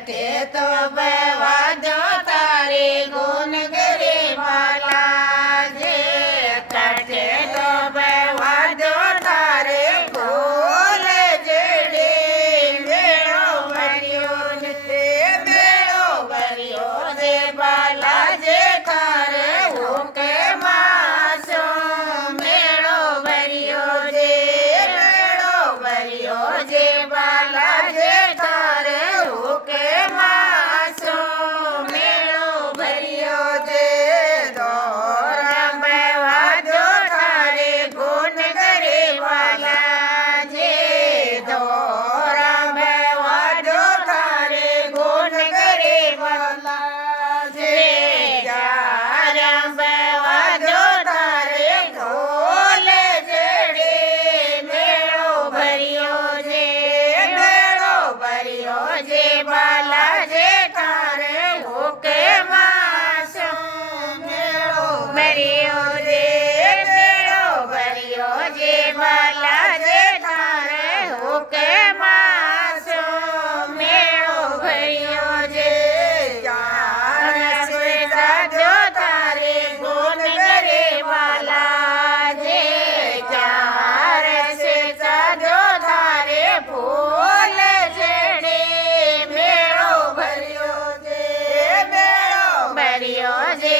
કાઠે તો વાજો તારી ગુણ કરે વાલા જે કાઠે તો વાજો તારે ફૂલ જડે મેળો ભર્યો છે મેળો ભર્યો છે બાલા જે તારે ઓકે માસો મેળો ભર્યો છે મેળો ભર્યો છે બાલા જે તારે ઓકે માસો મેળો ભર્યો છે દોરા વાજો તારે ગુણ કરે વાલા જે દોરા વાજો તારે ગુણ કરે વાલા જે વાજો તારે ઢોલ જડે મેળો ભર્યો છે મેળો ભર્યો છે બાલા જે તારે ઓકે માસો મેળો ભર્યો છે મેળો ભર્યો છે બાલા જે તારે ઓકે માસો મેળો ભર્યો છે જાજો તારે ગુણ કરે વાલા જે ચાર છે જાજો તારે ફૂલ જડે મેળો ભર્યો છે મેળો ભર્યો છે